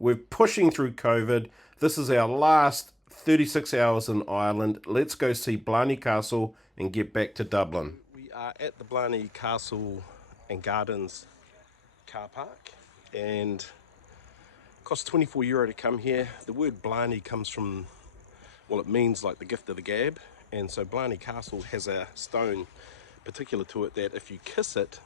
We're pushing through COVID. This is our last 36 hours in Ireland. Let's go see Blarney Castle and get back to Dublin. We are at the Blarney Castle and Gardens car park, and it costs €24 to come here. The word Blarney comes from, well, it means like the gift of the gab, and so Blarney Castle has a stone particular to it that if you kiss it,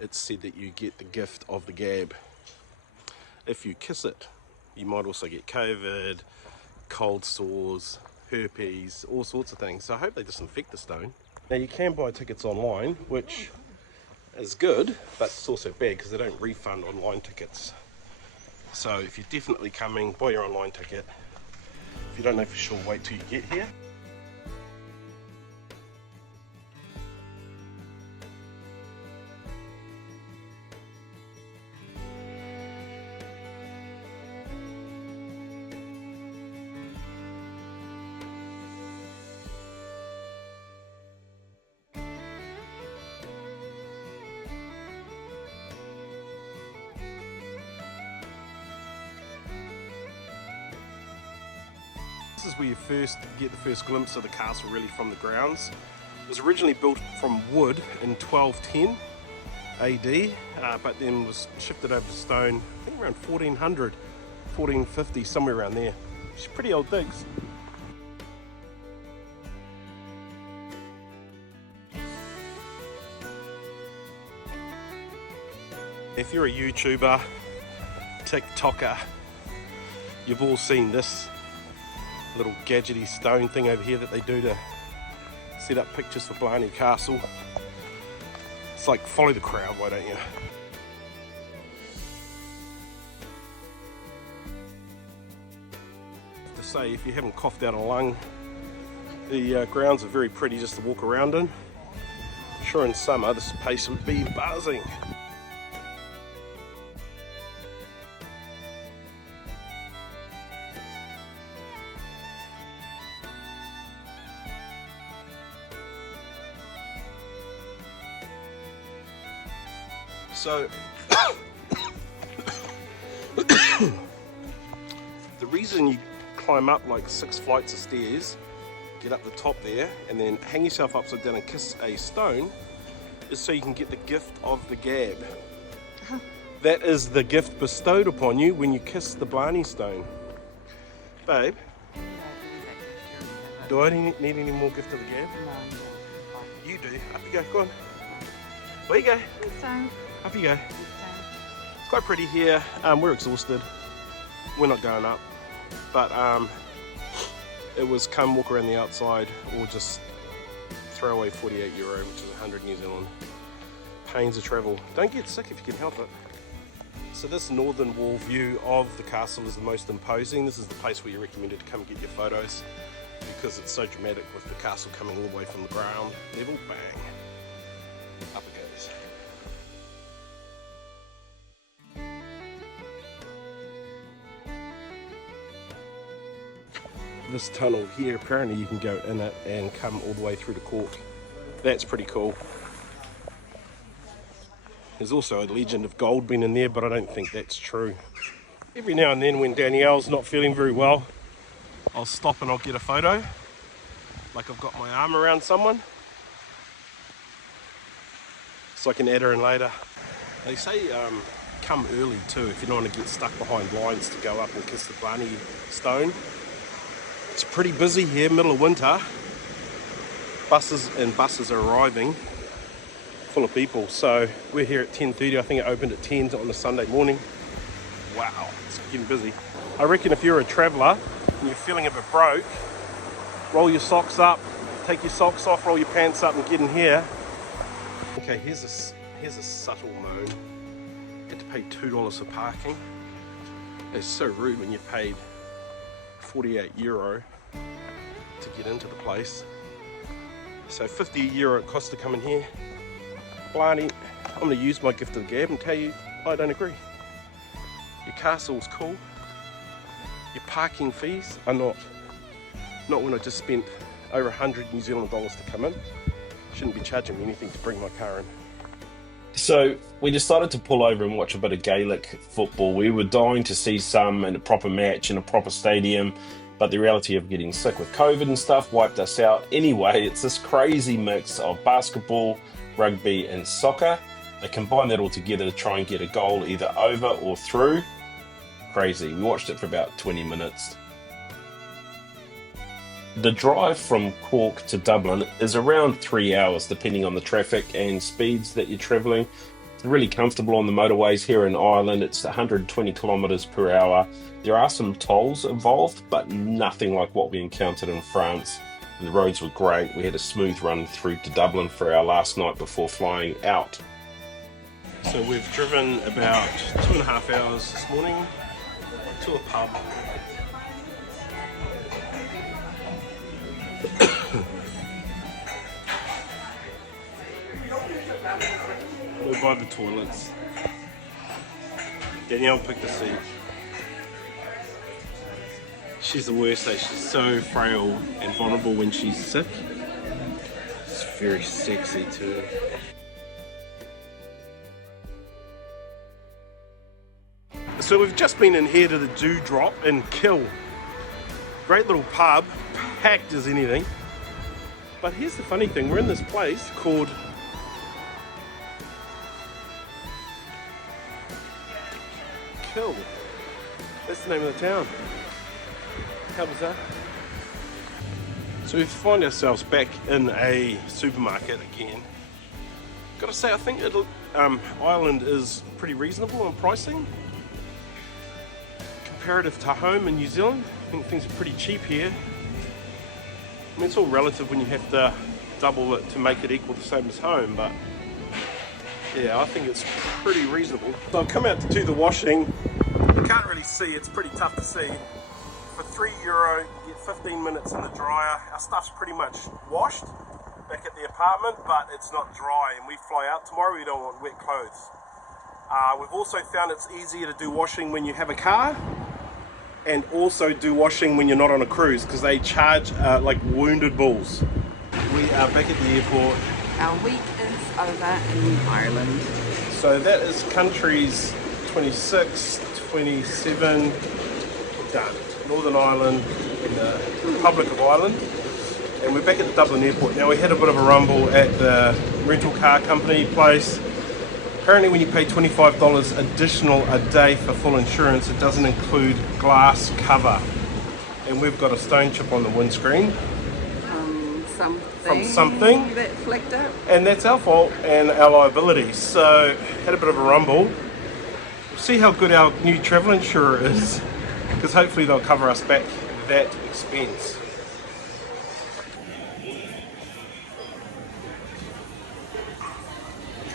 it's said that you get the gift of the gab. If you kiss it, you might also get COVID, cold sores, herpes, all sorts of things. So I hope they disinfect the stone. Now you can buy tickets online, which is good, but it's also bad because they don't refund online tickets. So if you're definitely coming, buy your online ticket. If you don't know for sure, wait till you get here. This is where you first get the first glimpse of the castle really from the grounds. It was originally built from wood in 1210 AD, but then was shifted over to stone, I think around 1400, 1450, somewhere around there. It's pretty old digs. If you're a YouTuber, TikToker, you've all seen this little gadgety stone thing over here that they do to set up pictures for Blarney Castle. It's like, follow the crowd, why don't you? I have to say, if you haven't coughed out a lung, the grounds are very pretty just to walk around in. I'm sure in summer this place would be buzzing. So, the reason you climb up like 6 flights of stairs, get up the top there, and then hang yourself upside down and kiss a stone, is so you can get the gift of the gab. That is the gift bestowed upon you when you kiss the Blarney Stone. Babe, do I need any more gift of the gab? No. You do. Up you go, go on. Where you go? Up you go. It's quite pretty here. We're exhausted. We're not going up. But it was come walk around the outside or just throw away €48, which is 100 New Zealand. Pains of travel. Don't get sick if you can help it. So this northern wall view of the castle is the most imposing. This is the place where you're recommended to come get your photos because it's so dramatic with the castle coming all the way from the ground level. Bang. Up it goes. This tunnel here, apparently you can go in it and come all the way through to Cork. That's pretty cool. There's also a legend of gold being in there, but I don't think that's true. Every now and then when Danielle's not feeling very well, I'll stop and I'll get a photo. Like I've got my arm around someone. So I can add her in later. They say come early too if you don't want to get stuck behind lines to go up and kiss the Blarney Stone. It's pretty busy here, middle of winter. Buses are arriving full of people. So we're here at 10:30. I think it opened at 10 on a Sunday morning. Wow, it's getting busy. I reckon if you're a traveller and you're feeling a bit broke, roll your socks up, take your socks off, roll your pants up and get in here. Okay, here's a subtle moan. You had to pay $2 for parking. It's so rude when you paid €48 to get into the place. So €50 it costs to come in here. Blarney, I'm going to use my gift of the gab and tell you I don't agree. Your castle's cool. Your parking fees are not when I just spent over 100 New Zealand dollars to come in. Shouldn't be charging me anything to bring my car in. So we decided to pull over and watch a bit of Gaelic football. We were dying to see some in a proper match in a proper stadium, but the reality of getting sick with COVID and stuff wiped us out. Anyway, it's this crazy mix of basketball, rugby, and soccer. They combine that all together to try and get a goal either over or through. Crazy. We watched it for about 20 minutes. The drive from Cork to Dublin is around 3 hours, depending on the traffic and speeds that you're travelling. It's really comfortable on the motorways here in Ireland. It's 120 kilometres per hour. There are some tolls involved, but nothing like what we encountered in France. The roads were great. We had a smooth run through to Dublin for our last night before flying out. So we've driven about 2.5 hours this morning to a pub. We're by the toilets. Danielle picked a seat. She's the worst, though. She's so frail and vulnerable when she's sick. It's very sexy too. So we've just been in here to the Dewdrop in Kill. Great little pub, packed as anything. But here's the funny thing, we're in this place called Kill. That's the name of the town. How bizarre. So we find ourselves back in a supermarket again. Gotta say, I think Ireland is pretty reasonable on pricing. Comparative to home in New Zealand, I think things are pretty cheap here. I mean, it's all relative when you have to double it to make it equal the same as home, but yeah, I think it's pretty reasonable. So I've come out to do the washing. You can't really see, it's pretty tough to see. For €3, you get 15 minutes in the dryer. Our stuff's pretty much washed back at the apartment, but it's not dry, and we fly out tomorrow. We don't want wet clothes. We've also found it's easier to do washing when you have a car, and also do washing when you're not on a cruise, because they charge like wounded bulls. We are back at the airport. Our week is over in Ireland. So that is countries 26, 27, done. Northern Ireland and the Republic of Ireland. And we're back at the Dublin airport. Now we had a bit of a rumble at the rental car company place. Apparently when you pay $25 additional a day for full insurance, it doesn't include glass cover. And we've got a stone chip on the windscreen. From something that flicked up. And that's our fault and our liability. So had a bit of a rumble. We'll see how good our new travel insurer is, because hopefully they'll cover us back that expense.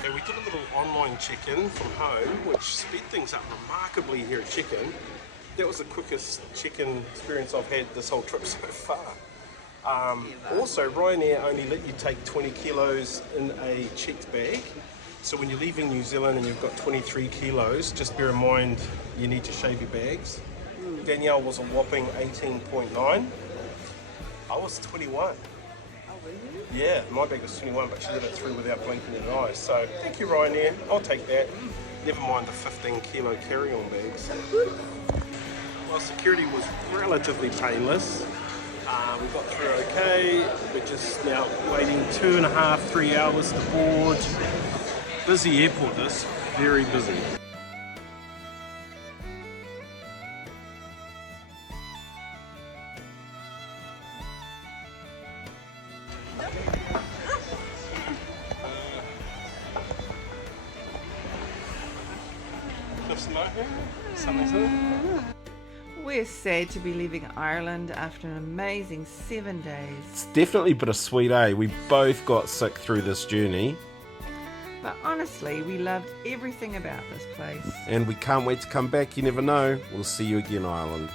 We did a little online check-in from home, which sped things up remarkably here at check-in. That was the quickest check-in experience I've had this whole trip so far. Also, Ryanair only let you take 20 kilos in a checked bag. So when you're leaving New Zealand and you've got 23 kilos, just bear in mind you need to shave your bags. Danielle was a whopping 18.9. I was 21. Yeah, my bag was 21, but she did it through without blinking an eye. So thank you, Ryanair. I'll take that. Never mind the 15 kilo carry-on bags. Well, security was relatively painless. We got through okay. We're just now waiting 2.5, 3 hours to board. Busy airport, this. Very busy. We're sad to be leaving Ireland after an amazing 7 days. It's definitely bittersweet, eh? We both got sick through this journey. But honestly, we loved everything about this place. And we can't wait to come back, you never know. We'll see you again, Ireland.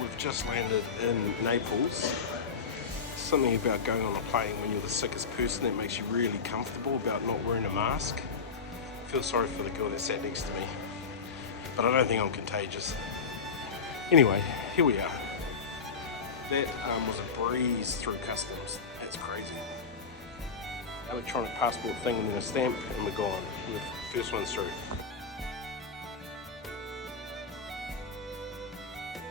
We've just landed in Naples. Something about going on a plane when you're the sickest person that makes you really comfortable about not wearing a mask. I feel sorry for the girl that sat next to me, but I don't think I'm contagious. Anyway, here we are. That was a breeze through customs. That's crazy. Electronic passport thing and then a stamp and we're gone. We're the first ones through.